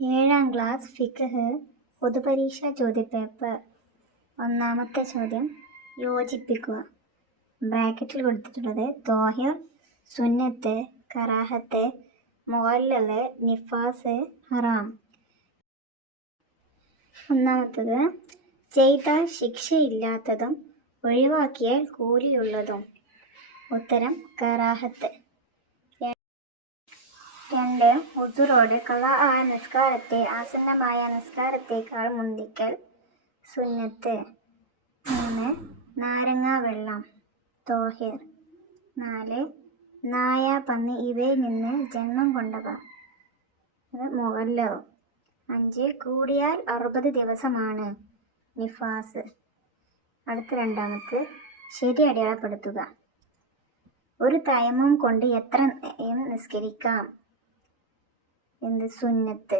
7ാം class ഫിഖ് പൊതുപരീക്ഷാ ചോദ്യപേപ്പർ. ഒന്നാമത്തെ ചോദ്യം യോജിപ്പിക്കുക. ബ്രാക്കറ്റിൽ കൊടുത്തിട്ടുള്ളത് ത്വാഹിർ, സുന്നത്ത്, കറാഹത്ത്, മുഅല്ലല്, നിഫാസ്, ഹറാം. ഒന്നാമത്തത് ചെയ്താൽ ശിക്ഷയില്ലാത്തതും ഒഴിവാക്കിയാൽ കൂലിയുള്ളതും. ഉത്തരം കറാഹത്ത്. 2. ഉസുറോട് ഖളാ ആയ നിസ്കാരത്തെ ആസന്നമായ നിസ്കാരത്തേക്കാൾ മുന്തിക്കൽ സുന്നത്ത്. 3. നാരങ്ങാ വെള്ളം ത്വാഹിർ. 4. നായ, പന്നി ഇവയിൽ നിന്ന് ജന്മം കൊണ്ടവ മുഅല്ലൽ. 5. കൂടിയാൽ 60 ദിവസമാണ് നിഫാസ്. അടുത്ത രണ്ടാമത്തെ ശരി അടയാളപ്പെടുത്തുക. ഒരു തയമ്മം കൊണ്ട് എത്ര നേരം നിസ്കരിക്കാം? സുന്നത്ത്.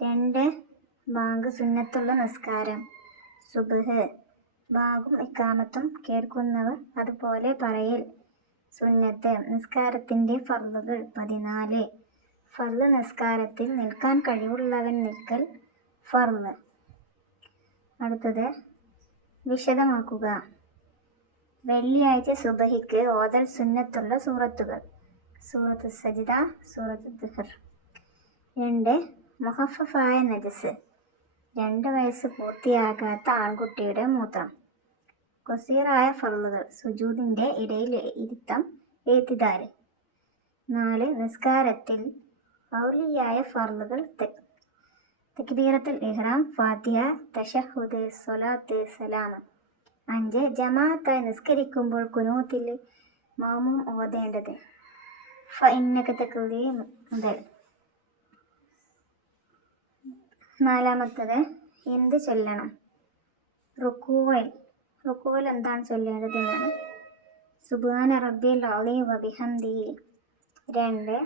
2. ബാങ്ക് സുന്നത്തുള്ള നിസ്കാരം സുബ്ഹ്. ബാങ്കും ഇഖാമത്തും കേൾക്കുന്നവർ അതുപോലെ പറയൽ സുന്നത്ത്. നിസ്കാരത്തിന്റെ ഫർളുകൾ 14. ഫർള് നിസ്കാരത്തിൽ നിൽക്കാൻ കഴിവുള്ളവൻ നിൽക്കൽ ഫർള്. അടുത്തത് വിശദമാക്കുക. വെള്ളിയാഴ്ച സുബഹിക്ക് ഓതൽ സുന്നത്തുള്ള സൂറത്തുകൾ: സൂറത്തു സജ്ദ, സൂറത്തു ദുഹർ. 2. മുഖഫഫായ നജസ്: 2 വയസ്സ് പൂർത്തിയാകാത്ത ആൺകുട്ടിയുടെ മൂത്രം. ഖുസീറായ ഫർളുകൾ: സുജൂദിന്റെ ഇടയിൽ ഇരുത്തം, എഅ്തിദാല്. 4. നിസ്കാരത്തിൽ ഔലിയായ ഫർളുകൾ: തക്ബീറത്തുൽ ഇഹ്റാം, ഫാത്തിഹ, തശഹ്ഹുദ്, സ്വലാത്ത്, സലാം. 5. ജമാഅത്തായി നിസ്കരിക്കുമ്പോൾ ഖുനൂത്തിൽ മഅ്മൂം ഓതേണ്ടത് ഫഇന്നക തഖ്ദീ മുതൽ. 4. എന്ത് ചൊല്ലണം? റുക്കൂവിൽ എന്താണ് ചൊല്ലേണ്ടത് എന്നാണ്. സുബ്ഹാന റബ്ബിൽ അളീം വബിഹംദിഹി. 2.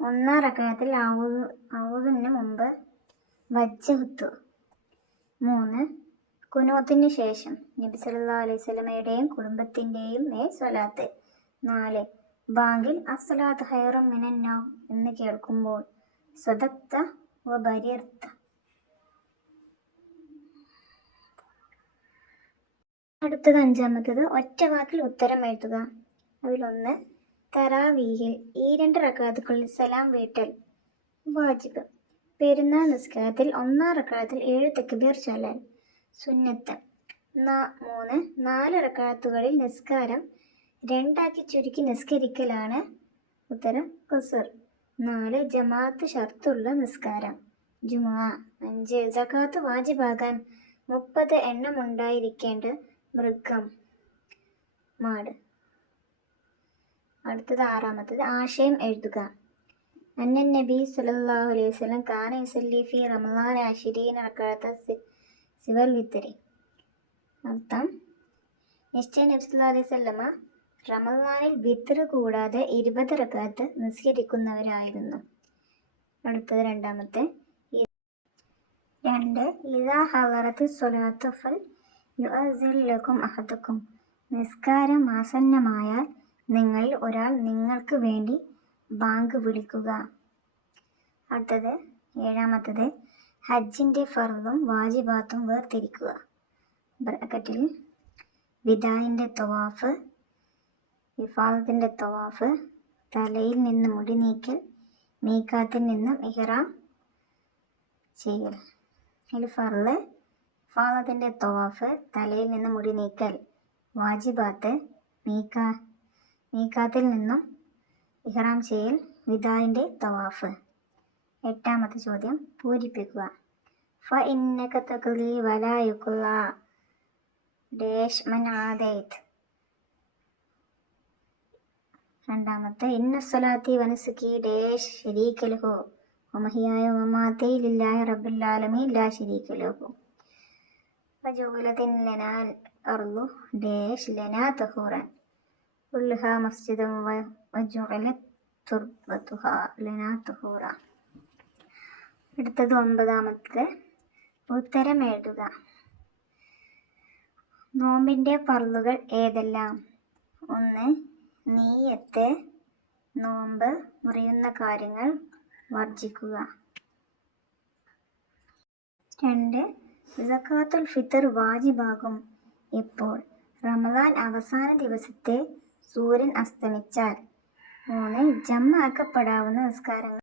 1 റകഅത്തിൽ ഔദുന് മുമ്പ് വജ്ഹ്തു. 3. ഖുനൂത്തിന് ശേഷം നബി സല്ലല്ലാഹു അലൈഹി വസല്ലമയുടെയും കുടുംബത്തിന്റെയും മേൽ സ്വലാത്ത്. 4. ബാങ്കിൽ അസ്സലാത്തു ഖൈറും മിനൻ നൗം എന്ന് കേൾക്കുമ്പോൾ സ്വദഖ്ത വബരിർത. അടുത്തത് 5. ഒറ്റ വാക്കിൽ ഉത്തരം എഴുതുക. അതിലൊന്ന് തറാവീഹിൽ ഈ 2 റകഅത്തുകളിൽ സലാം വീട്ടൽ വാജിബ്. പെരുന്നാൾ നിസ്കാരത്തിൽ 1 റകഅത്തിൽ 7 തക്ബീർ ചൊല്ലൽ സുന്നത്ത്. 3. 4 റകഅത്തുകളിൽ നിസ്കാരം 2 ചുരുക്കി നിസ്കരിക്കലാണ് ഉത്തരം ഖുസ്ർ. 4. ജമാഅത്ത് ഷർത്തുള്ള നിസ്കാരം ജുമുഅ. 5. സകാത്ത് വാജിബാകാൻ 30 എണ്ണമുണ്ടായിരിക്കേണ്ട മൃഗം മാട്. അടുത്തത് 6. ആശയം എഴുതുക. അന്നൻ നബി സല്ലല്ലാഹു അലൈഹി വസല്ലം കാന യുസല്ലി ഫി റമളാൻ 20 റകഅത സിവൽ വിത്രി. അർത്ഥം: നിശ്ചയ നബി സല്ലല്ലാഹു അലൈഹി വസല്ലമ റമളാനിൽ വിത്ർ കൂടാതെ 20 റകഅത്ത് നിസ്കരിക്കുന്നവരായിരുന്നു. അടുത്തത് 2. 2. ഇദാ ഹളറത്തി സ്വലാത്തു ഫൽ യുഅസ്സിൻ ലക്കും അഹദുക്കും. നിസ്കാരം ആസന്നമായാൽ നിങ്ങളിൽ ഒരാൾ നിങ്ങൾക്ക് വേണ്ടി ബാങ്ക് വിളിക്കുക. അടുത്തത് 7. ഹജ്ജിന്റെ ഫർളും വാജിബാത്തും വേർതിരിക്കുക. ബ്രാക്കറ്റിൽ വിദായിന്റെ തവാഫ്, ഇഫാദത്തിന്റെ തവാഫ്, തലയിൽ നിന്ന് മുടി നീക്കൽ, മീഖാത്തിൽ നിന്നും ഇഹ്റാം ചെയ്യൽ. അതിൽ ഫർള് ഇഫാദത്തിന്റെ തവാഫ്, തലയിൽ നിന്ന് മുടി നീക്കൽ. വാജിബാത്ത് മീഖാത്തിൽ നിന്നും ഇഹ്റാം ചെയ്യൽ, വിദായിന്റെ തവാഫ്. 8. ചോദ്യം പൂരിപ്പിക്കുക. ഫഇന്നക തഖ്ദീ വലാ യുഖ്ളാ ഡാഷ് മൻ ആദൈത്. 2. ഇന്ന സ്വലാത്തി വനുസുകി ഡാഷ് ശരീക ലഹു വമഹിയായ വമമാതി ലില്ലാഹി റബ്ബിൽ ആലമീൻ ലാ ശരീക ലഹു. വജുഇലത് ലനാൽ അർളു ഡാഷ് ലനാ തഹൂറൻ കുല്ലുഹാ മസ്ജിദൻ വജുഇലത് തുർബതുഹാ ലനാ തഹൂറ. അടുത്തത് 9. ഉത്തരം എഴുതുക. നോമ്പിന്റെ ഫർളുകൾ ഏതെല്ലാം? 1. നീയത്ത്. നോമ്പ് മുറിയുന്ന കാര്യങ്ങൾ വർജിക്കുക. 2. സക്കാത്തുൽ ഫിത്തർ വാജിബാകും എപ്പോൾ? റമദാൻ അവസാന ദിവസത്തെ സൂര്യൻ അസ്തമിച്ചാൽ. 3. ജംആക്കപ്പെടാവുന്ന നിസ്കാരങ്ങൾ